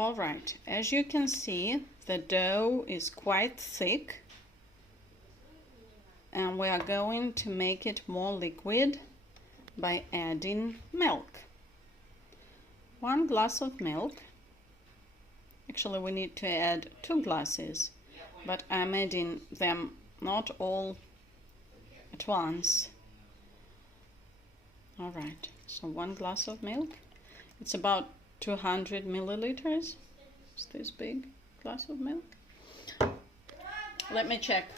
All right, as you can see, the dough is quite thick, and we are going to make it more liquid by adding milk. 1 glass of milk. Actually, we need to add 2 glasses, but I'm adding them not all at once. All right, so 1 glass of milk. It's about 200 milliliters. It's this big glass of milk. Let me check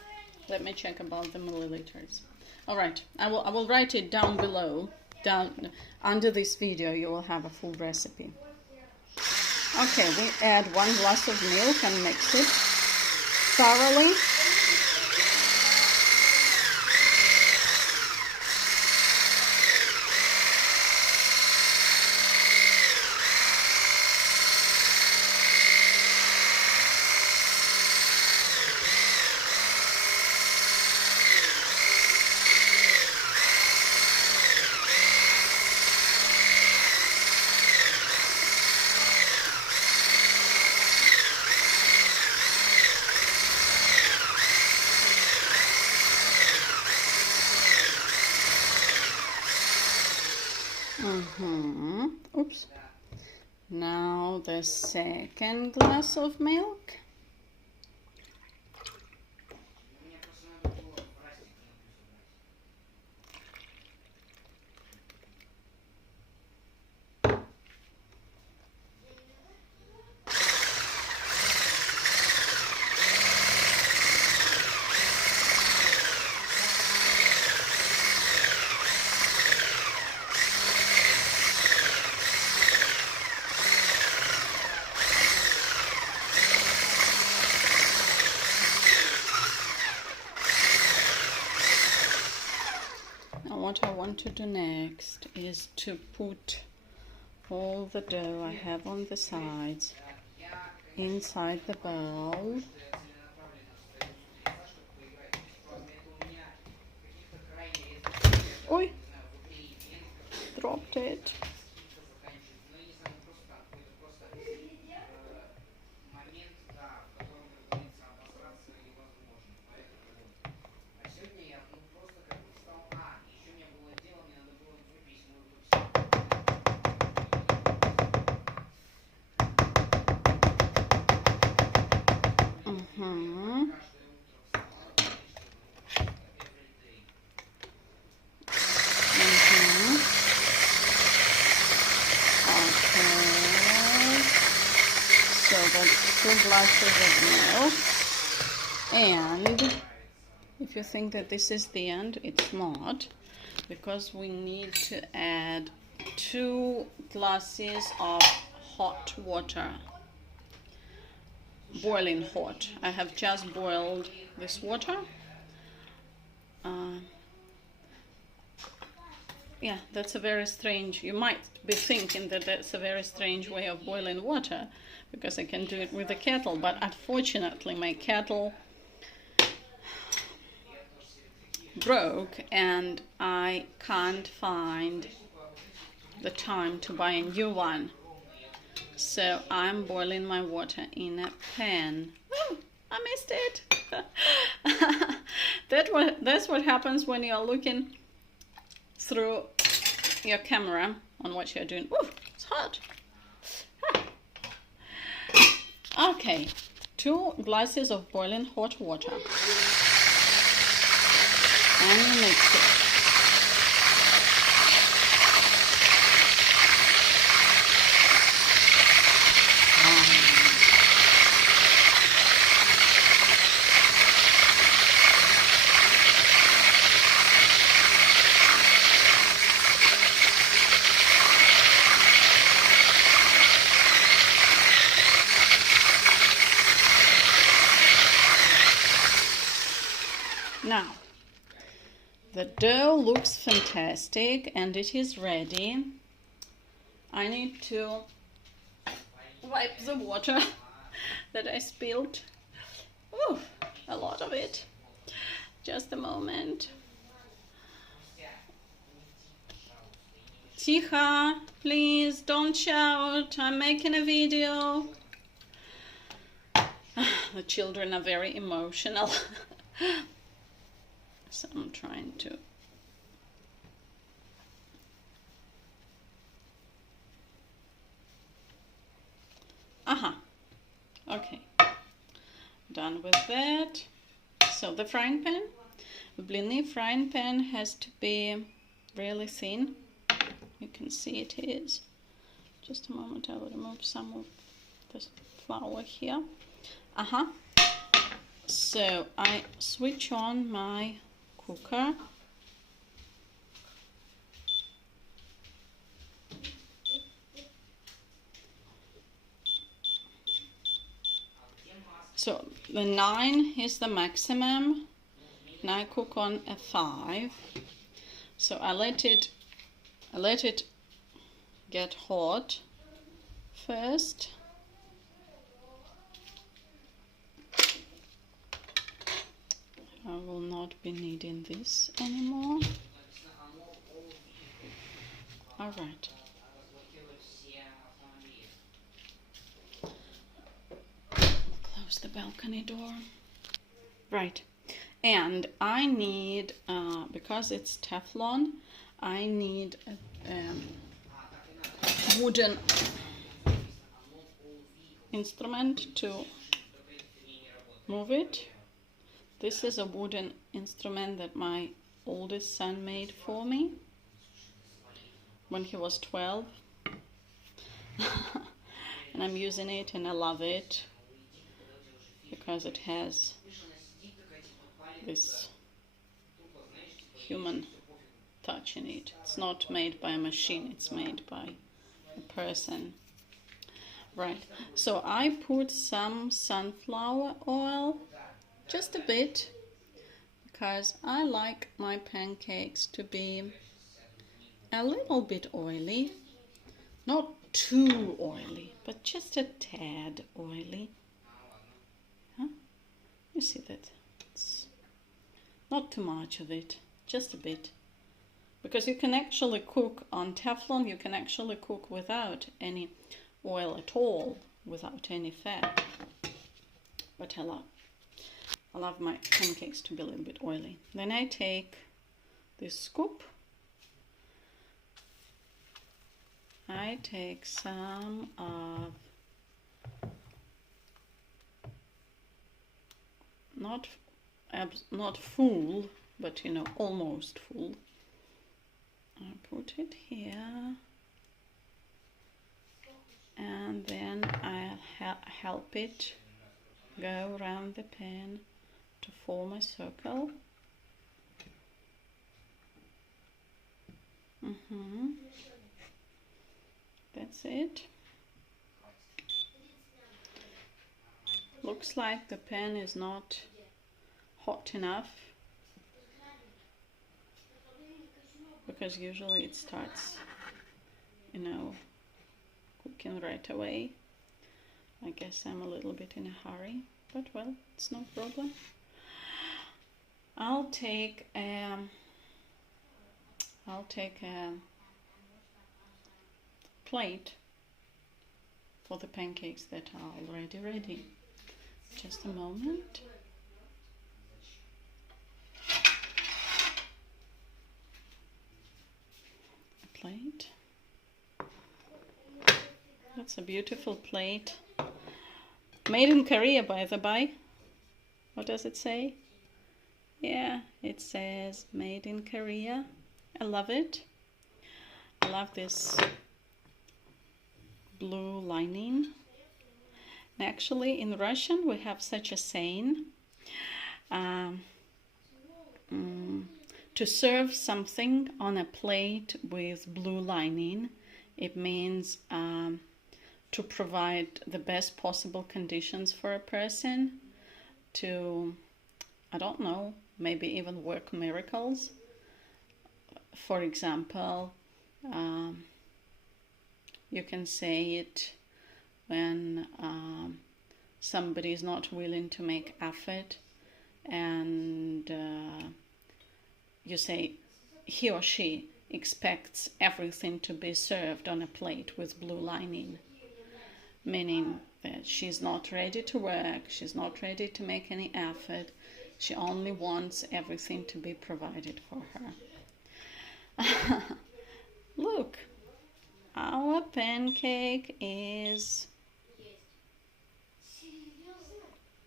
about the milliliters. All right, I will write it down below. Down under this video you will have a full recipe. Okay, we add 1 glass of milk and mix it thoroughly. Oops. Now the 2nd glass of milk. What I want to do next is to put all the dough I have on the sides inside the bowl. Oi! Dropped it. So that's 2 glasses of milk, and if you think that this is the end, it's not, because we need to add 2 glasses of hot water, boiling hot. I have just boiled this water. Yeah, that's a very strange, you might be thinking that that's a very strange way of boiling water, because I can do it with a kettle, but unfortunately my kettle broke and I can't find the time to buy a new one. So I'm boiling my water in a pan. Oh, I missed it. That's what happens when you're looking through your camera on what you're doing. Ooh, it's hot. Okay, 2 glasses of boiling hot water, and you mix it. Now, the dough looks fantastic and it is ready. I need to wipe the water that I spilled. Ooh, a lot of it. Just a moment. Tiha, please don't shout. I'm making a video. The children are very emotional. So I'm trying to... Okay, done with that. So the frying pan, the blini frying pan has to be really thin. You can see it is. Just a moment, I will remove some of this flour here. So I switch on my cooker. So the 9 is the maximum, and I cook on a 5. So I let it get hot first. I will not be needing this anymore. All right. Close the balcony door. Right. And I need, because it's Teflon, I need a wooden instrument to move it. This is a wooden instrument that my oldest son made for me when he was 12. And I'm using it and I love it because it has this human touch in it. It's not made by a machine, it's made by a person. Right, so I put some sunflower oil, just a bit, because I like my pancakes to be a little bit oily. Not too oily, but just a tad oily. You see that? It's not too much of it, just a bit. Because you can actually cook on Teflon, you can actually cook without any oil at all, without any fat. But I love my pancakes to be a little bit oily. Then I take this scoop. I take some of, not full, but you know, almost full. I put it here, and then I'll help it go around the pan to form a circle. That's it. Looks like the pan is not hot enough, because usually it starts, you know, cooking right away. I guess I'm a little bit in a hurry, but well, it's no problem. I'll take a plate for the pancakes that are already ready. Just a moment. A plate. That's a beautiful plate. Made in Korea, by the by. What does it say? Yeah, it says made in Korea. I love it. I love this blue lining. And actually, in Russian, we have such a saying. To serve something on a plate with blue lining, it means to provide the best possible conditions for a person to, I don't know, maybe even work miracles. For example, you can say it when somebody is not willing to make effort, and you say he or she expects everything to be served on a plate with blue lining. meaning that she's not ready to work, she's not ready to make any effort, she only wants everything to be provided for her. Look, our pancake is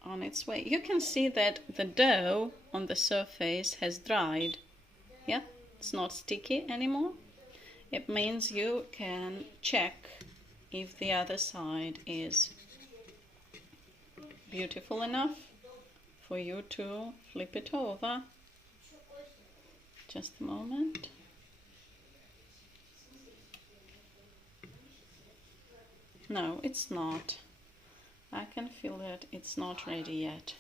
on its way. You can see that the dough on the surface has dried. Yeah, it's not sticky anymore. It means you can check if the other side is beautiful enough for you to flip it over. Just a moment. No, it's not. I can feel that it's not ready yet.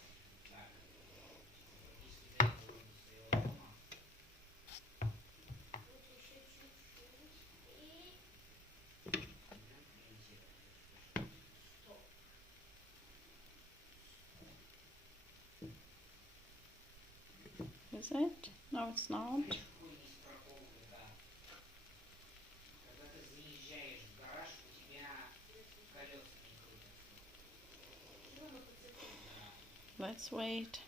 Is it? No, it's not. Let's wait.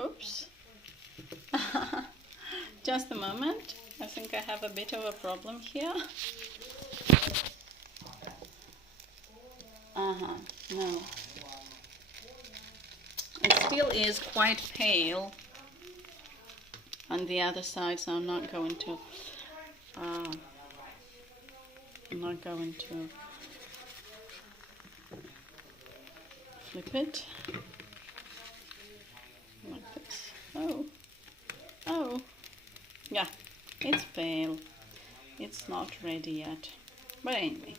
Oops. Just a moment. I think I have a bit of a problem here. No. It still is quite pale on the other side, so I'm not going to flip it like this. Oh, yeah, it's pale. It's not ready yet. But anyway.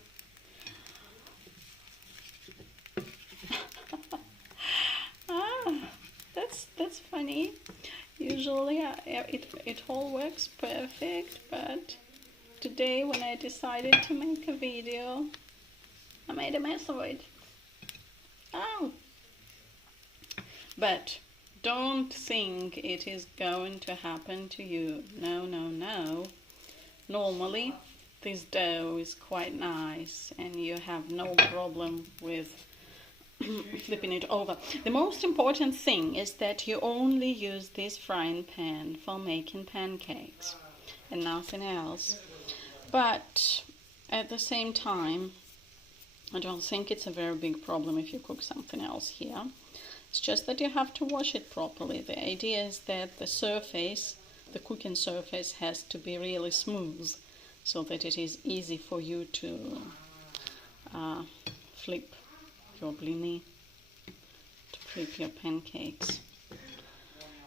That's funny. Usually it all works perfect, but today when I decided to make a video, I made a mess of it. Oh! But don't think it is going to happen to you. No, no, no. Normally this dough is quite nice and you have no problem with flipping it over. The most important thing is that you only use this frying pan for making pancakes and nothing else. But at the same time, I don't think it's a very big problem if you cook something else here. It's just that you have to wash it properly. The idea is that the surface, the cooking surface, has to be really smooth so that it is easy for you to flip your blini, to flip your pancakes.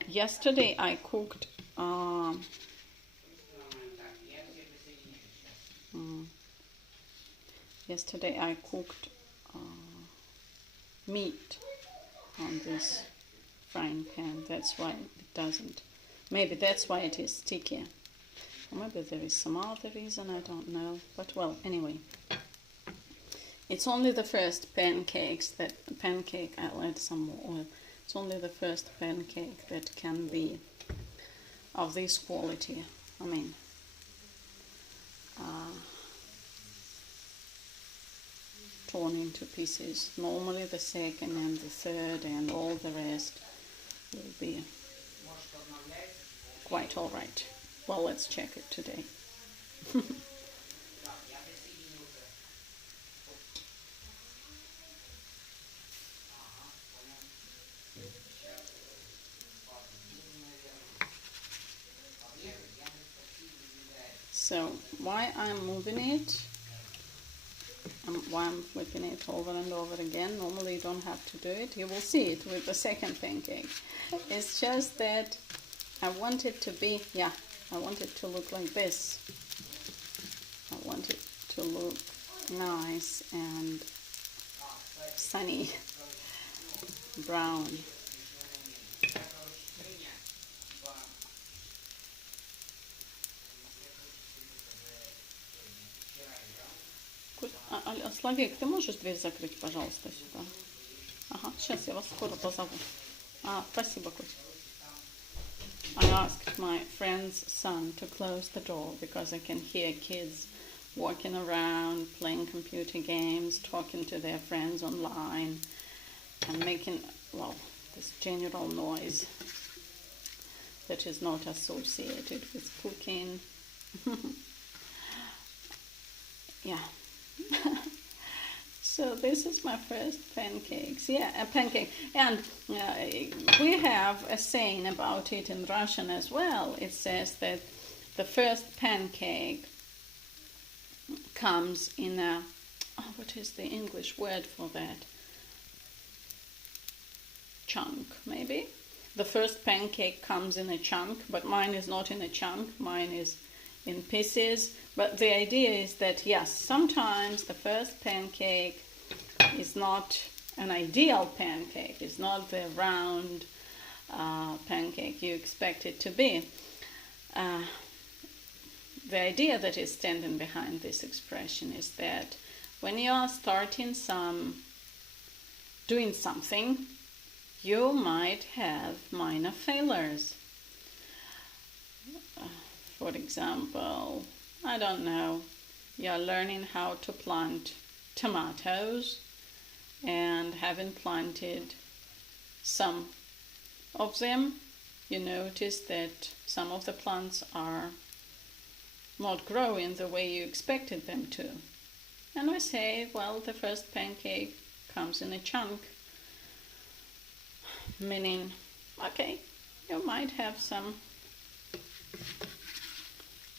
Yesterday I cooked meat on this frying pan. That's why it doesn't. Maybe that's why it is sticky. Or maybe there is some other reason, I don't know. But well, anyway. It's only the first pancake, I'll add some more oil. It's only the first pancake that can be of this quality. I mean, torn into pieces. Normally the second and the third and all the rest will be quite alright. Well, let's check it today. So, why I'm moving it, why I'm flipping it over and over again, normally you don't have to do it. You will see it with the second pancake. It's just that I want it to be, I want it to look like this. I want it to look nice and sunny, brown. Славик, ты можешь дверь закрыть, пожалуйста, сюда? Ага, сейчас я вас скоро позову. Спасибо, Котя. I asked my friend's son to close the door because I can hear kids walking around, playing computer games, talking to their friends online, and making, well, this general noise that is not associated with cooking. Yeah. So this is my first pancakes. Yeah, a pancake. And we have a saying about it in Russian as well. It says that the first pancake comes in a, what is the English word for that? Chunk, maybe? The first pancake comes in a chunk, but mine is not in a chunk. Mine is in pieces. But the idea is that, yes, sometimes the first pancake is not an ideal pancake. It's not the round pancake you expect it to be. The idea that is standing behind this expression is that when you are starting doing something, you might have minor failures. For example, I don't know, you're learning how to plant tomatoes, and having planted some of them, you notice that some of the plants are not growing the way you expected them to. And we say, well, the first pancake comes in a chunk, meaning, okay, you might have some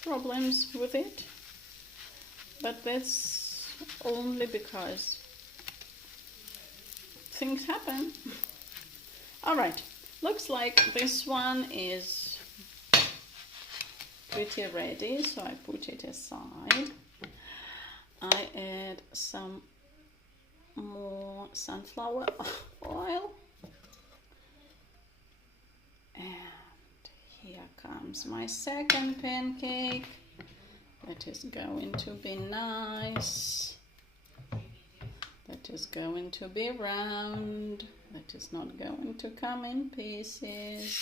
problems with it, but that's only because things happen. All right, looks like this one is pretty ready, so I put it aside. I add some more sunflower oil, and here comes my second pancake. That is going to be nice. That is going to be round. That is not going to come in pieces.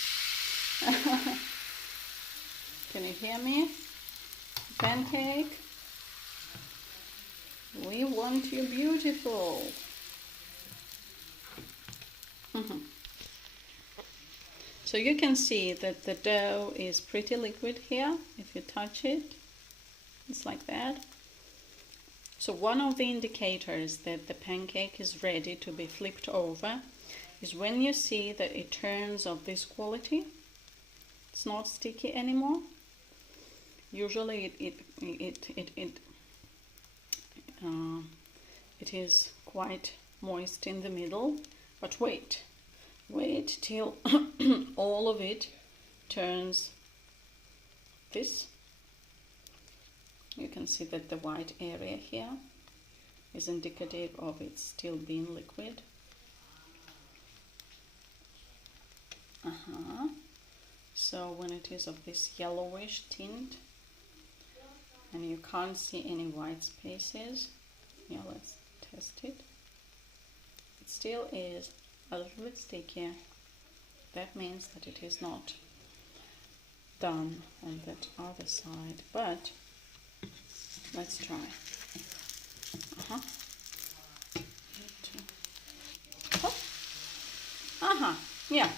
Can you hear me? Pancake? We want you beautiful. So you can see that the dough is pretty liquid here. If you touch it, it's like that. So one of the indicators that the pancake is ready to be flipped over is when you see that it turns of this quality. It's not sticky anymore. Usually it is quite moist in the middle, but wait till all of it turns this. You can see that the white area here is indicative of it still being liquid. So when it is of this yellowish tint and you can't see any white spaces, yeah, let's test it. It still is a little bit sticky. That means that it is not done on that other side, but let's try. Yeah,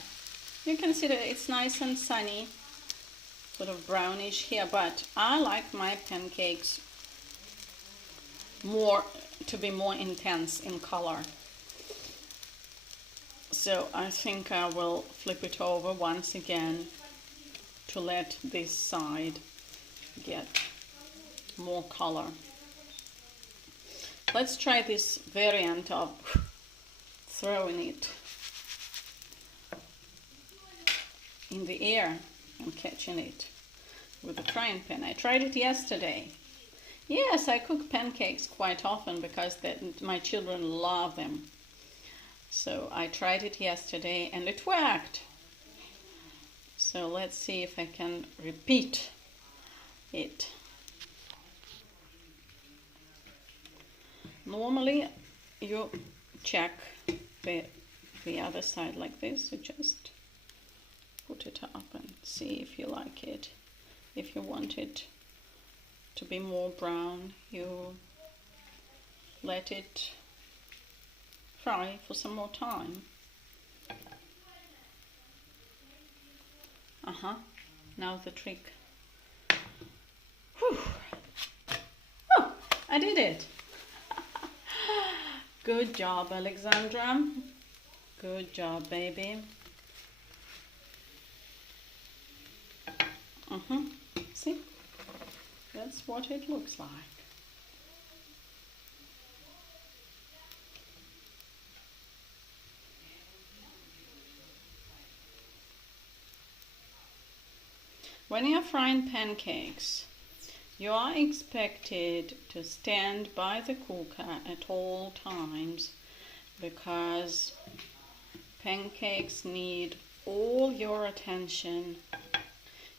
you can see that it's nice and sunny, sort of brownish here, but I like my pancakes to be more intense in color. So I think I will flip it over once again to let this side get more color. Let's try this variant of throwing it in the air and catching it with a frying pan. I tried it yesterday. Yes, I cook pancakes quite often because my children love them. So I tried it yesterday and it worked. So let's see if I can repeat it. Normally you check the other side like this. You just put it up and see if you like it. If you want it to be more brown, you let it fry for some more time. Now the trick. Whew. Oh, I did it. Good job, Alexandra. Good job, baby. See? That's what it looks like. When you're frying pancakes, you are expected to stand by the cooker at all times because pancakes need all your attention.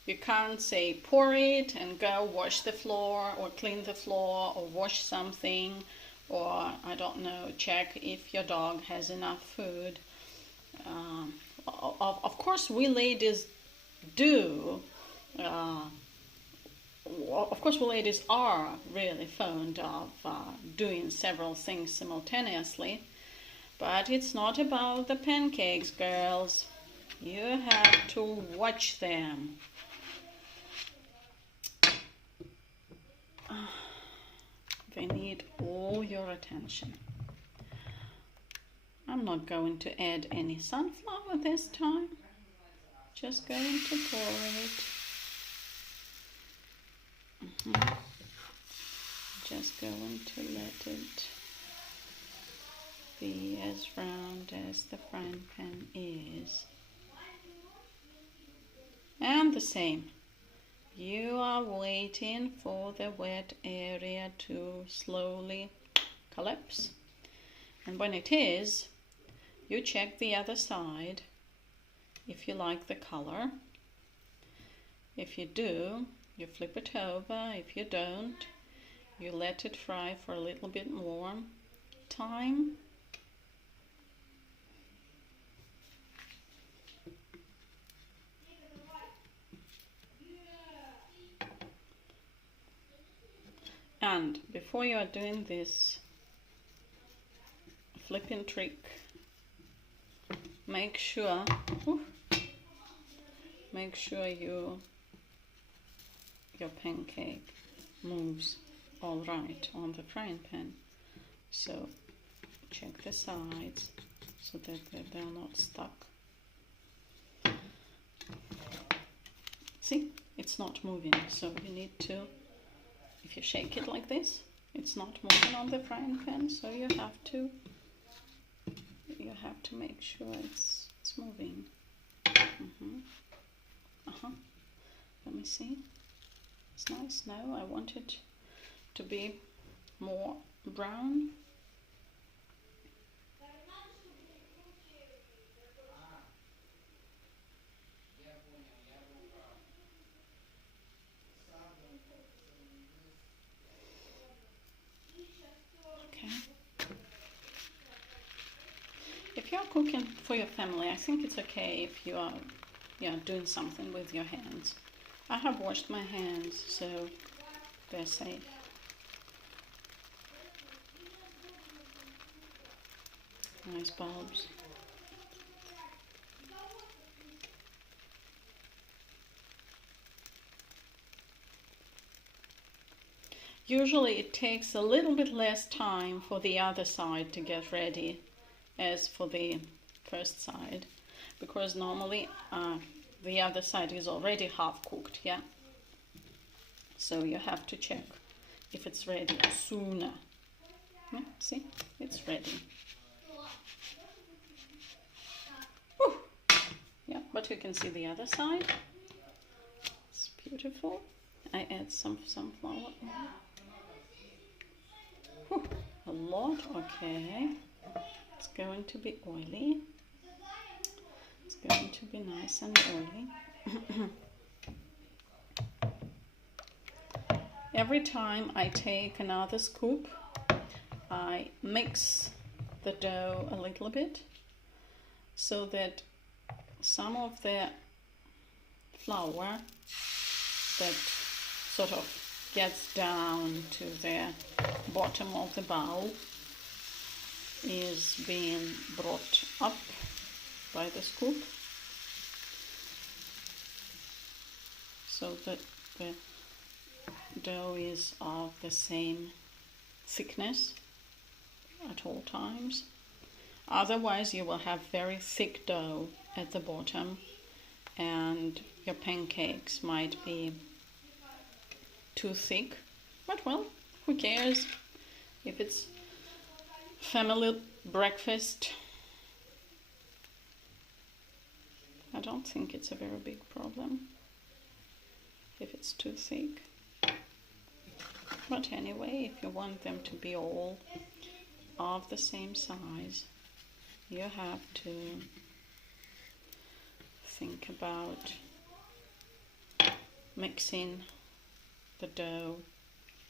You can't say pour it and go wash the floor or clean the floor or wash something or, I don't know, check if your dog has enough food. Of course, we ladies do. Of course, we ladies are really fond of doing several things simultaneously, but it's not about the pancakes, girls. You have to watch them. They need all your attention. I'm not going to add any sunflower this time. Just going to pour it. Just going to let it be as round as the frying pan is. And the same. You are waiting for the wet area to slowly collapse. And when it is, you check the other side if you like the color. If you do, you flip it over. If you don't, you let it fry for a little bit more time. And before you are doing this flipping trick, make sure your pancake moves all right on the frying pan. So check the sides so that they're not stuck. See, it's not moving, so you need to, if you shake it like this, it's not moving on the frying pan, so you have to make sure it's moving. Let me see. It's nice. No, I want it to be more brown. Okay. If you're cooking for your family, I think it's okay if you are doing something with your hands. I have washed my hands, so they're safe. Nice bulbs. Usually it takes a little bit less time for the other side to get ready as for the first side, because normally the other side is already half cooked, yeah? So you have to check if it's ready sooner. Yeah, see, it's ready. Whew. Yeah, but you can see the other side. It's beautiful. I add some sunflower oil. Whew. A lot, okay. It's going to be oily. It's going to be nice and oily. Every time I take another scoop, I mix the dough a little bit so that some of the flour that sort of gets down to the bottom of the bowl is being brought up by the scoop, so that the dough is of the same thickness at all times. Otherwise you will have very thick dough at the bottom and your pancakes might be too thick. But well, who cares? If it's family breakfast, I don't think it's a very big problem if it's too thick. But anyway, if you want them to be all of the same size, you have to think about mixing the dough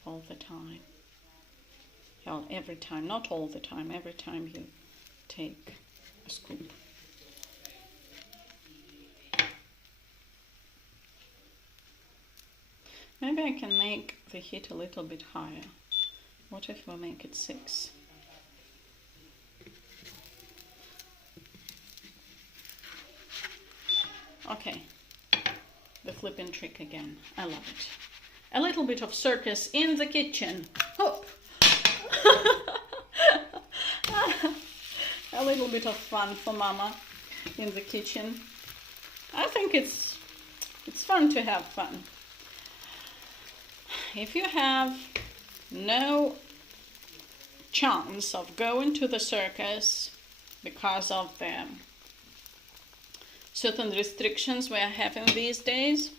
all the time. Well, every time, not all the time, every time you take a scoop. Maybe I can make the heat a little bit higher. What if we make it 6? Okay, the flipping trick again. I love it. A little bit of circus in the kitchen. Hop! A little bit of fun for Mama in the kitchen. I think it's fun to have fun. If you have no chance of going to the circus because of the certain restrictions we are having these days,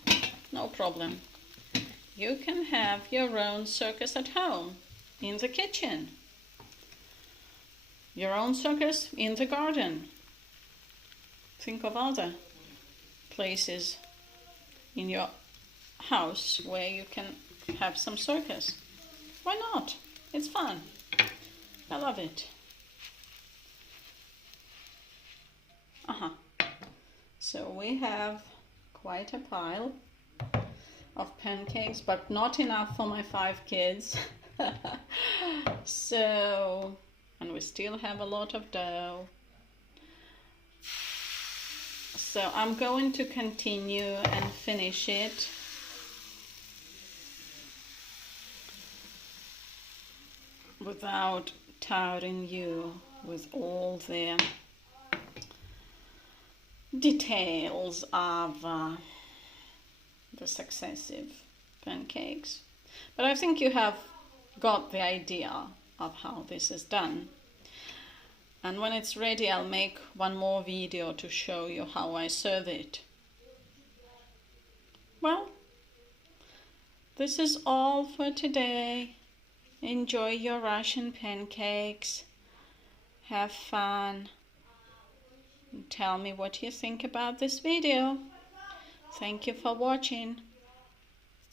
no problem. You can have your own circus at home, in the kitchen. Your own circus in the garden. Think of other places in your house where you can have some circus. Why not? It's fun. I love it. So we have quite a pile of pancakes, but not enough for my 5 kids. So, and we still have a lot of dough. So I'm going to continue and finish it. Without tiring you with all the details of the successive pancakes. But I think you have got the idea of how this is done. And when it's ready, I'll make one more video to show you how I serve it. Well, this is all for today. Enjoy your Russian pancakes. Have fun. And tell me what you think about this video. Thank you for watching.